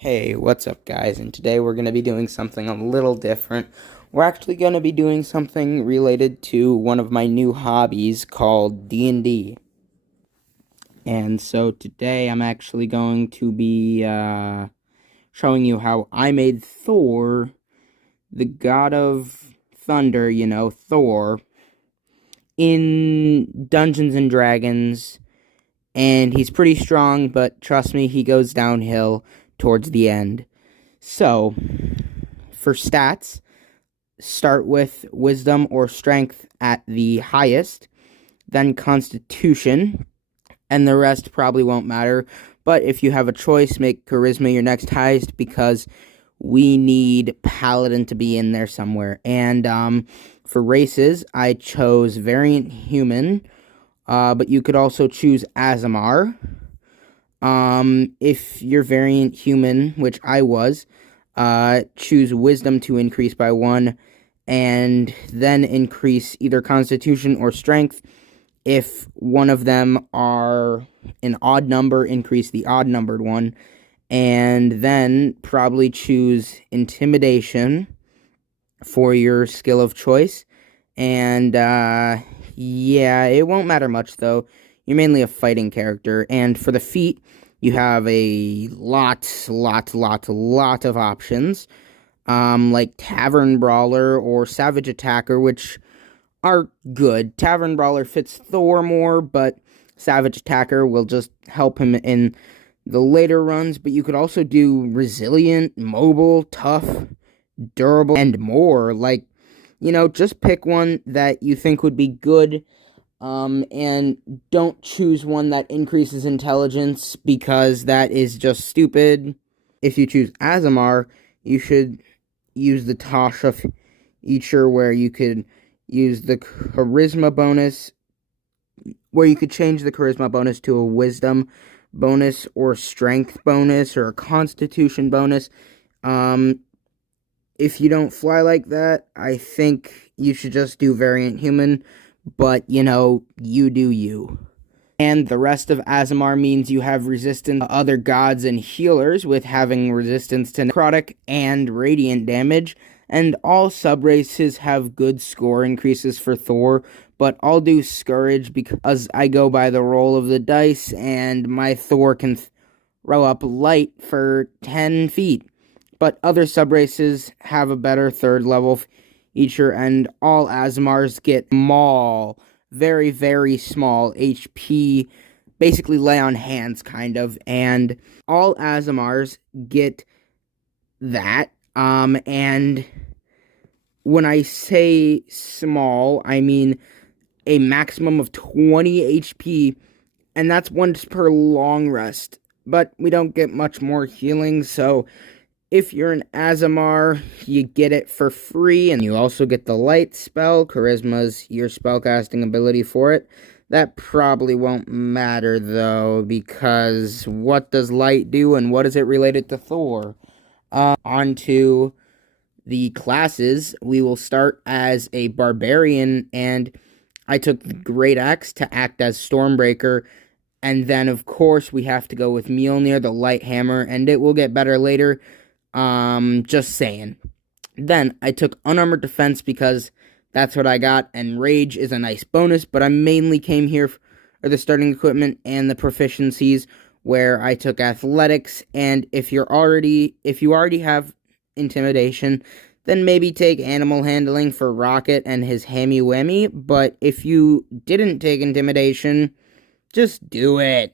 Hey, what's up guys? And today we're going to be doing something a little different. We're actually going to be doing something related to one of my new hobbies called D&D. And so today I'm actually going to be showing you how I made Thor, the god of thunder, Thor, in Dungeons and Dragons. And he's pretty strong, but trust me, he goes downhill towards the end. So, for stats, start with wisdom or strength at the highest, then constitution, and the rest probably won't matter. But if you have a choice, make charisma your next highest because we need paladin to be in there somewhere. And for races, I chose variant human, but you could also choose Azamar. If you're variant human, which I was, choose wisdom to increase by 1, and then increase either constitution or strength. If one of them are an odd number, increase the odd numbered one, and then probably choose intimidation for your skill of choice. And, yeah, it won't matter much, though. You're mainly a fighting character, and for the feat, you have a lot of options, like Tavern Brawler or Savage Attacker, which are good. Tavern Brawler fits Thor more, but Savage Attacker will just help him in the later runs, but you could also do Resilient, Mobile, Tough, Durable, and more. Like, just pick one that you think would be good. And don't choose one that increases intelligence because that is just stupid. If you choose Azamar, you should use the Tasha feature where you could use the charisma bonus, where you could change the charisma bonus to a wisdom bonus or strength bonus or a constitution bonus. If you don't fly like that, I think you should just do variant human. But, you do you. And the rest of Azamar means you have resistance to other gods and healers, with having resistance to necrotic and radiant damage. And all subraces have good score increases for Thor, but I'll do Scourge because I go by the roll of the dice, and my Thor can throw up light for 10 feet. But other subraces have a better third level feature, and all Azamars get small, very, very small HP, basically lay on hands, kind of, and all Azamars get that, and when I say small, I mean a maximum of 20 HP, and that's once per long rest, but we don't get much more healing, so if you're an Azamar, you get it for free, and you also get the light spell. Charisma's your spellcasting ability for it. That probably won't matter, though, because what does light do, and what is it related to Thor? On to the classes. We will start as a barbarian, and I took the Great Axe to act as Stormbreaker, and then, of course, we have to go with Mjolnir, the Light Hammer, and it will get better later. Just saying. Then I took unarmored defense because that's what I got, and rage is a nice bonus, but I mainly came here for the starting equipment and the proficiencies, where I took athletics. And if you already have intimidation, then maybe take animal handling for Rocket and his hammy whammy. But if you didn't take intimidation, just do it.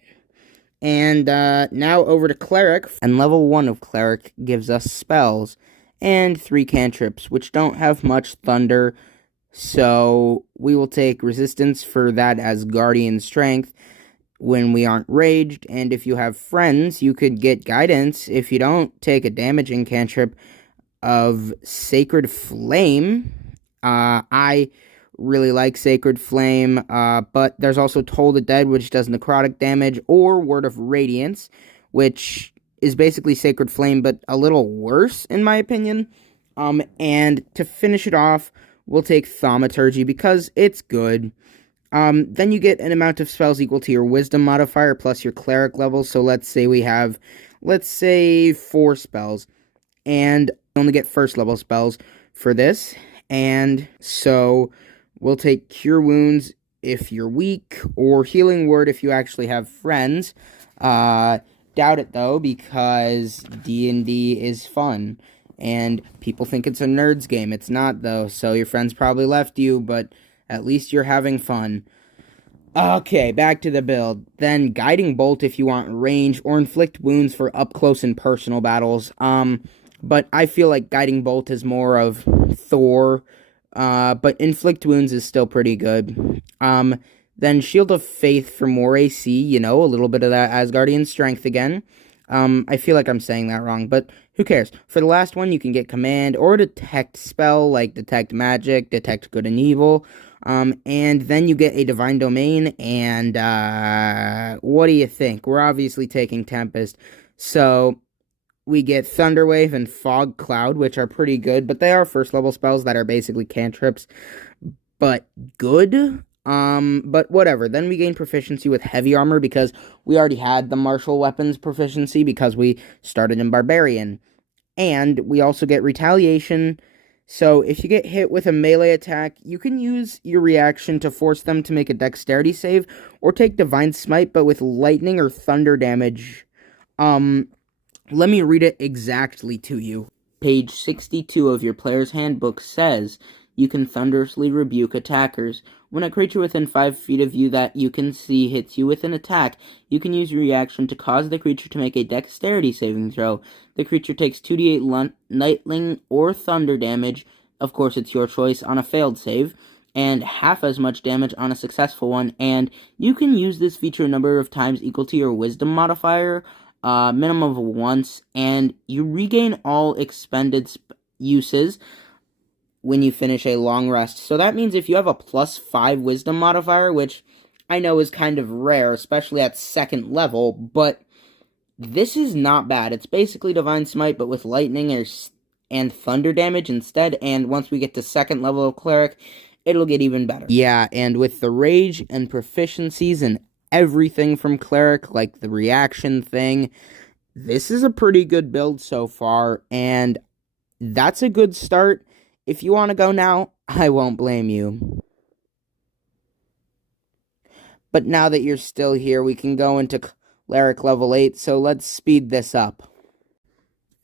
And now over to Cleric, and level 1 of Cleric gives us spells and 3 cantrips, which don't have much thunder, so we will take resistance for that as Guardian Strength when we aren't raged, and if you have friends, you could get Guidance if you don't take a damaging cantrip of Sacred Flame. I really like Sacred Flame, but there's also Toll the Dead, which does necrotic damage, or Word of Radiance, which is basically Sacred Flame, but a little worse, in my opinion. And to finish it off, we'll take Thaumaturgy, because it's good. Then you get an amount of spells equal to your Wisdom modifier, plus your Cleric level, so let's say we have let's say 4 spells, and you only get first level spells for this, and so we'll take Cure Wounds if you're weak, or Healing Word if you actually have friends. Doubt it though, because D&D is fun, and people think it's a nerds game. It's not though, so your friends probably left you, but at least you're having fun. Okay, back to the build. Then Guiding Bolt if you want range, or Inflict Wounds for up close and personal battles. But I feel like Guiding Bolt is more of Thor, but Inflict Wounds is still pretty good. Then Shield of Faith for more AC, a little bit of that Asgardian strength again. I feel like I'm saying that wrong, but who cares? For the last one, you can get Command or Detect spell, like Detect Magic, Detect Good and Evil. And then you get a Divine Domain, and, what do you think? We're obviously taking Tempest, so we get Thunderwave and Fog Cloud, which are pretty good, but they are first level spells that are basically cantrips, but good. But whatever. Then we gain proficiency with heavy armor because we already had the martial weapons proficiency because we started in barbarian. And we also get retaliation. So if you get hit with a melee attack, you can use your reaction to force them to make a dexterity save or take divine smite, but with lightning or thunder damage. Let me read it exactly to you. Page 62 of your player's handbook says, you can thunderously rebuke attackers. When a creature within 5 feet of you that you can see hits you with an attack, you can use your reaction to cause the creature to make a dexterity saving throw. The creature takes 2d8 lightning or thunder damage, of course it's your choice, on a failed save, and half as much damage on a successful one, and you can use this feature a number of times equal to your wisdom modifier, minimum of once, and you regain all expended uses when you finish a long rest. So that means if you have a +5 wisdom modifier, which I know is kind of rare, especially at 2nd level, but this is not bad. It's basically Divine Smite, but with lightning and thunder damage instead, and once we get to 2nd level of Cleric, it'll get even better. Yeah, and with the rage and proficiencies and everything from Cleric, like the reaction thing, this is a pretty good build so far, and that's a good start. If you want to go now, I won't blame you. But now that you're still here, we can go into Cleric level 8, so let's speed this up.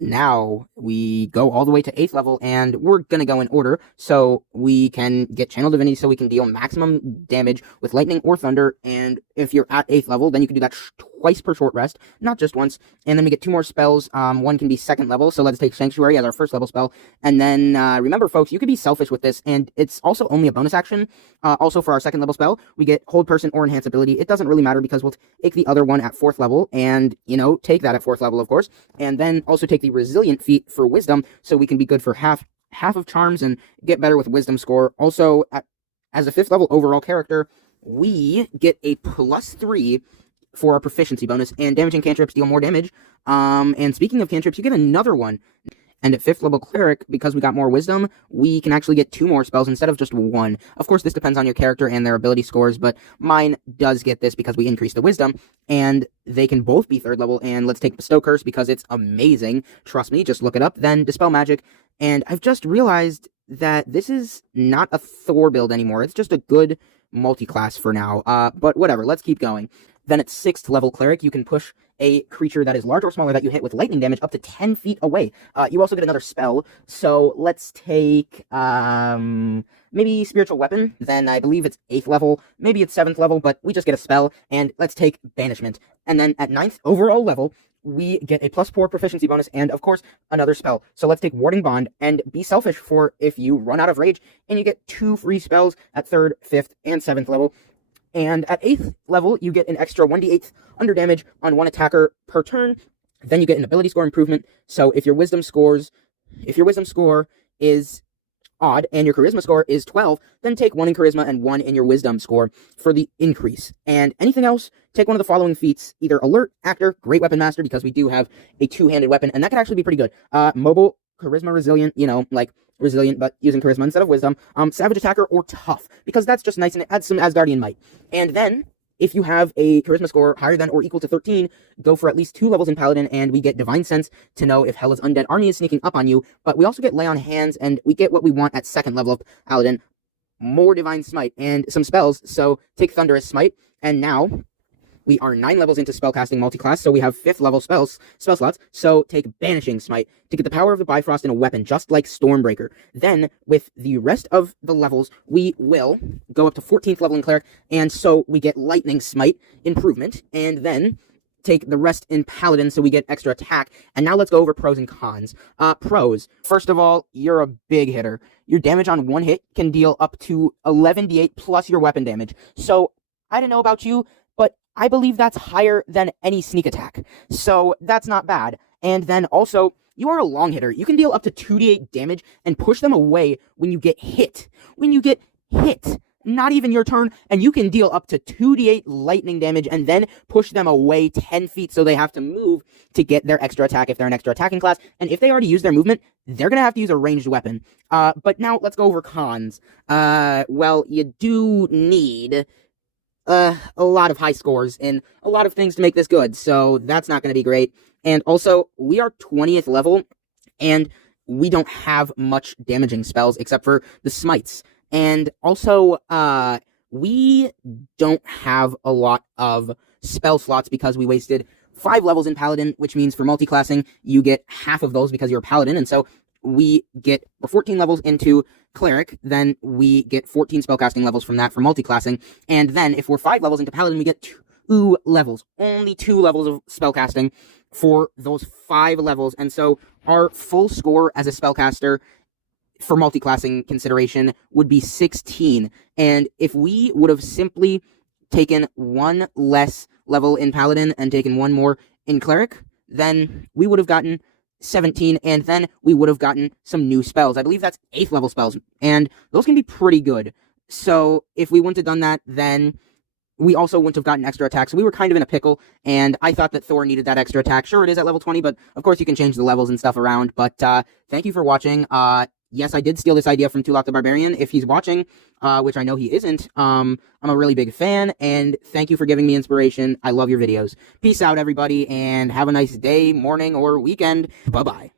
Now, we go all the way to 8th level, and we're gonna go in order, so we can get Channel Divinity, so we can deal maximum damage with lightning or thunder, and if you're at 8th level, then you can do that twice per short rest, not just once, and then we get 2 more spells. One can be 2nd level, so let's take Sanctuary as our 1st level spell, and then, remember folks, you could be selfish with this, and it's also only a bonus action. Also for our 2nd level spell, we get Hold Person or Enhance Ability. It doesn't really matter because we'll take the other one at 4th level, and, take that at 4th level, of course, and then also take the Resilient feat for Wisdom, so we can be good for half of charms and get better with Wisdom score. Also, as a 5th level overall character, we get a +3 for our proficiency bonus, and damaging cantrips deal more damage. And speaking of cantrips, you get another one. And at 5th level Cleric, because we got more Wisdom, we can actually get 2 more spells instead of just 1. Of course, this depends on your character and their ability scores, but mine does get this because we increased the Wisdom, and they can both be 3rd level, and let's take Bestow Curse because it's amazing. Trust me, just look it up. Then Dispel Magic, and I've just realized that this is not a Thor build anymore. It's just a good multi-class for now, but whatever, let's keep going. Then at 6th level Cleric, you can push a creature that is larger or smaller that you hit with lightning damage up to 10 feet away. You also get another spell, so let's take, maybe Spiritual Weapon. Then I believe it's 8th level, maybe it's 7th level, but we just get a spell, and let's take Banishment. And then at 9th overall level, we get a +4 proficiency bonus, and of course, another spell. So let's take Warding Bond, and be selfish for if you run out of rage, and you get 2 free spells at 3rd, 5th, and 7th level. And at 8th level, you get an extra 1d8 under damage on 1 attacker per turn. Then you get an ability score improvement. So if your wisdom score is odd and your charisma score is 12, then take 1 in charisma and 1 in your wisdom score for the increase. And anything else, take one of the following feats: either alert, actor, great weapon master, because we do have a 2-handed weapon, and that can actually be pretty good. Mobile, charisma, resilient, like resilient, but using charisma instead of wisdom, savage attacker, or tough, because that's just nice and it adds some Asgardian might. And then, If you have a charisma score higher than or equal to 13, go for at least 2 levels in Paladin, and we get Divine Sense to know if Hela's undead army is sneaking up on you, but we also get Lay on Hands, and we get what we want at 2nd level of Paladin, more Divine Smite, and some spells, so take Thunderous Smite, and now we are 9 levels into spellcasting multiclass, so we have 5th level spell slots, so take Banishing Smite to get the power of the Bifrost in a weapon, just like Stormbreaker. Then, with the rest of the levels, we will go up to 14th level in Cleric, and so we get Lightning Smite improvement, and then take the rest in Paladin so we get extra attack. And now let's go over pros and cons. Pros. First of all, you're a big hitter. Your damage on one hit can deal up to 11d8 plus your weapon damage. So, I don't know about you, but I believe that's higher than any sneak attack. So, that's not bad. And then also, you are a long hitter. You can deal up to 2d8 damage and push them away when you get hit. When you get hit, not even your turn, and you can deal up to 2d8 lightning damage and then push them away 10 feet so they have to move to get their extra attack if they're an extra attacking class. And if they already use their movement, they're going to have to use a ranged weapon. But now let's go over cons. Well, you do need a lot of high scores and a lot of things to make this good, so that's not going to be great. And also, we are 20th level, and we don't have much damaging spells except for the smites. And also, we don't have a lot of spell slots because we wasted 5 levels in Paladin, which means for multiclassing, you get half of those because you're a Paladin, and so we're 14 levels into Cleric, then we get 14 spellcasting levels from that for multiclassing, and then if we're 5 levels into Paladin, we get 2 levels, only 2 levels of spellcasting for those 5 levels, and so our full score as a spellcaster for multiclassing consideration would be 16, and if we would have simply taken 1 less level in Paladin and taken 1 more in Cleric, then we would have gotten 17, and then we would have gotten some new spells. I believe that's 8th level spells, and those can be pretty good. So if we wouldn't have done that, then we also wouldn't have gotten extra attack, so we were kind of in a pickle, and I thought that Thor needed that extra attack. Sure, it is at level 20, but of course you can change the levels and stuff around, but thank you for watching. Yes, I did steal this idea from Tulok the Barbarian. If he's watching, which I know he isn't, I'm a really big fan, and thank you for giving me inspiration. I love your videos. Peace out, everybody, and have a nice day, morning, or weekend. Bye-bye.